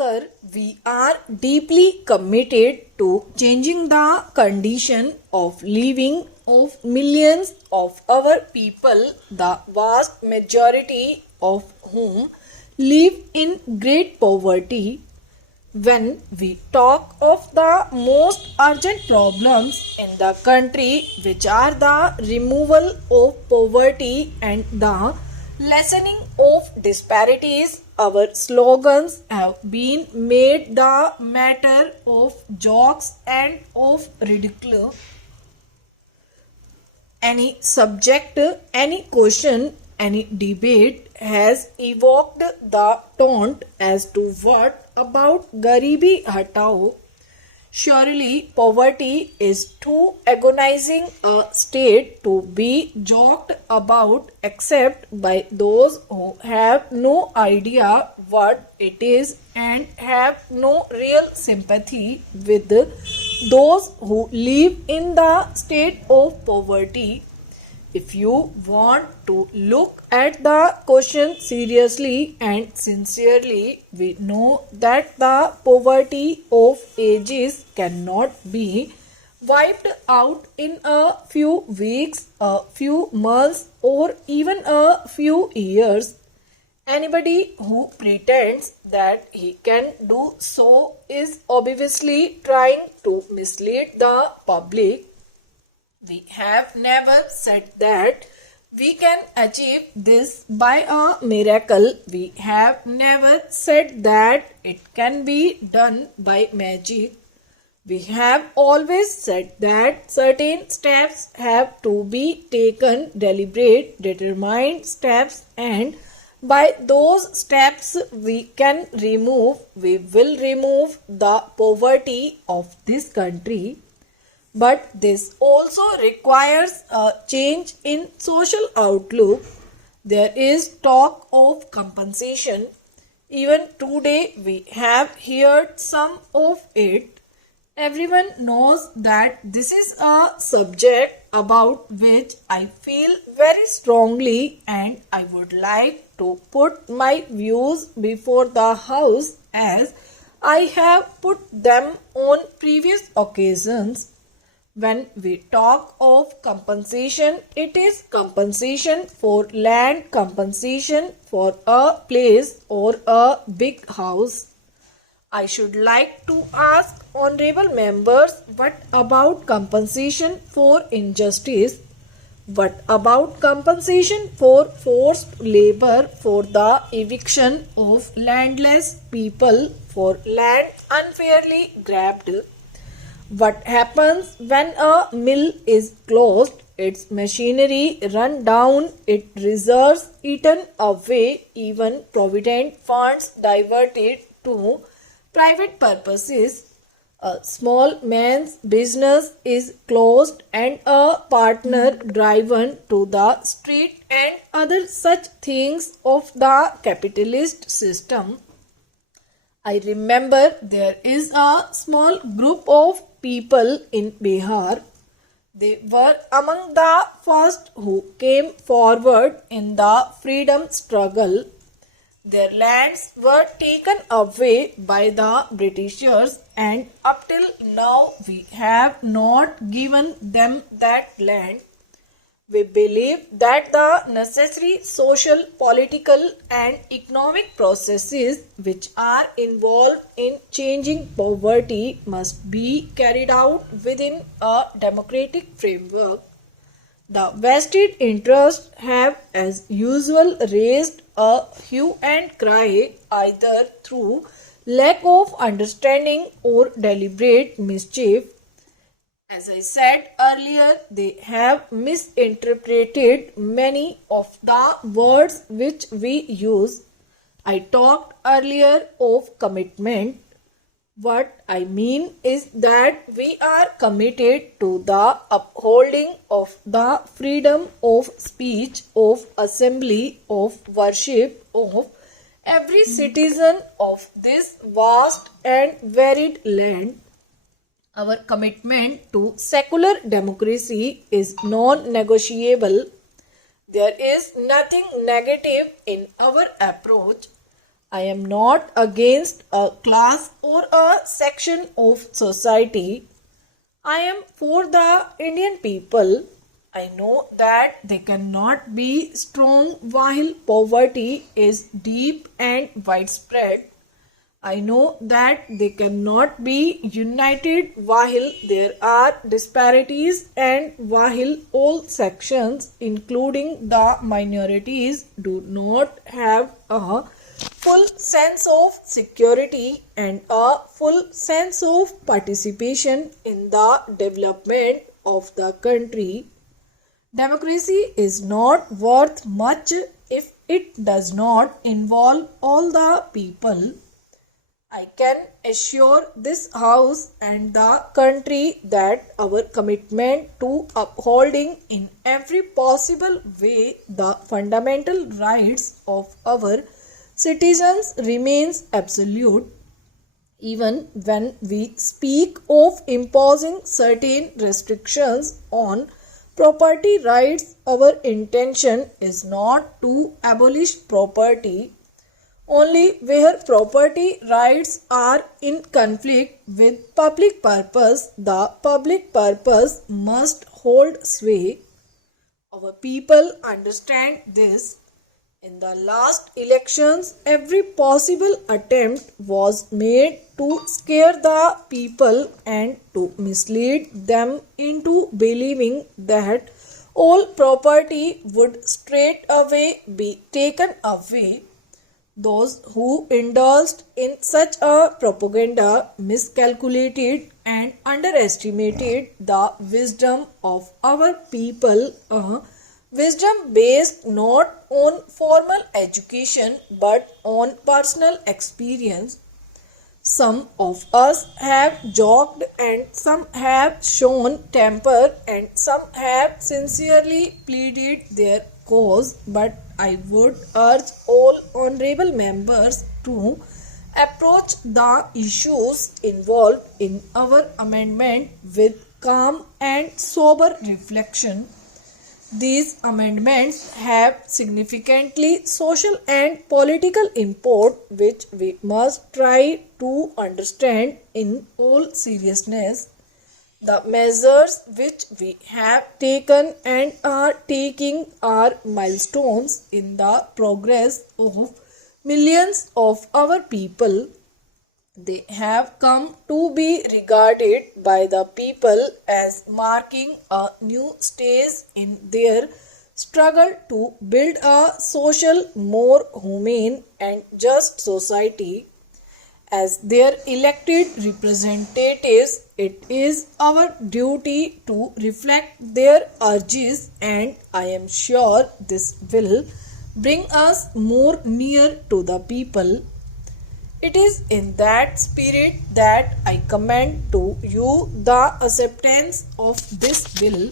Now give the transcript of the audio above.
Sir, we are deeply committed to changing the condition of living of millions of our people, the vast majority of whom live in great poverty. When we talk of the most urgent problems in the country, which are the removal of poverty and the lessening of disparities, our slogans have been made the matter of jokes and of ridicule. Any subject, any question, any debate has evoked the taunt as to what about Garibi Hatao. Surely poverty is too agonizing a state to be joked about except by those who have no idea what it is and have no real sympathy with those who live in the state of poverty. If you want to look at the question seriously and sincerely, we know that the poverty of ages cannot be wiped out in a few weeks, a few months, or even a few years. Anybody who pretends that he can do so is obviously trying to mislead the public. We have never said that we can achieve this by a miracle. We have never said that it can be done by magic. We have always said that certain steps have to be taken, deliberate, determined steps, and by those steps we will remove the poverty of this country. But this also requires a change in social outlook. There is talk of compensation. Even today we have heard some of it. Everyone knows that this is a subject about which I feel very strongly, and I would like to put my views before the House as I have put them on previous occasions. When we talk of compensation, it is compensation for land, compensation for a place or a big house. I should like to ask honorable members, what about compensation for injustice? What about compensation for forced labor, for the eviction of landless people, for land unfairly grabbed? What happens when a mill is closed, its machinery run down, its reserves eaten away, even provident funds diverted to private purposes? A small man's business is closed and a partner driven to the street and other such things of the capitalist system. I remember there is a small group of people in Bihar. They were among the first who came forward in the freedom struggle. Their lands were taken away by the Britishers, and up till now we have not given them that land. We believe that the necessary social, political and economic processes which are involved in changing poverty must be carried out within a democratic framework. The vested interests have as usual raised a hue and cry either through lack of understanding or deliberate mischief. As I said earlier, they have misinterpreted many of the words which we use. I talked earlier of commitment. What I mean is that we are committed to the upholding of the freedom of speech, of assembly, of worship, of every citizen of this vast and varied land. Our commitment to secular democracy is non-negotiable. There is nothing negative in our approach. I am not against a class or a section of society. I am for the Indian people. I know that they cannot be strong while poverty is deep and widespread. I know that they cannot be united while there are disparities and while all sections, including the minorities, do not have a full sense of security and a full sense of participation in the development of the country. Democracy is not worth much if it does not involve all the people. I can assure this House and the country that our commitment to upholding in every possible way the fundamental rights of our citizens remains absolute. Even when we speak of imposing certain restrictions on property rights, our intention is not to abolish property. Only where property rights are in conflict with public purpose, the public purpose must hold sway. Our people understand this. In the last elections, every possible attempt was made to scare the people and to mislead them into believing that all property would straight away be taken away. Those who indulged in such a propaganda miscalculated and underestimated the wisdom of our people, a wisdom based not on formal education but on personal experience. Some of us have joked and some have shown temper and some have sincerely pleaded their cause, but I would urge all honorable members to approach the issues involved in our amendment with calm and sober reflection. These amendments have significantly social and political import which we must try to understand in all seriousness. The measures which we have taken and are taking are milestones in the progress of millions of our people. They have come to be regarded by the people as marking a new stage in their struggle to build a social, more humane and just society. As their elected representatives, it is our duty to reflect their urges, and I am sure this will bring us more near to the people. It is in that spirit that I commend to you the acceptance of this bill.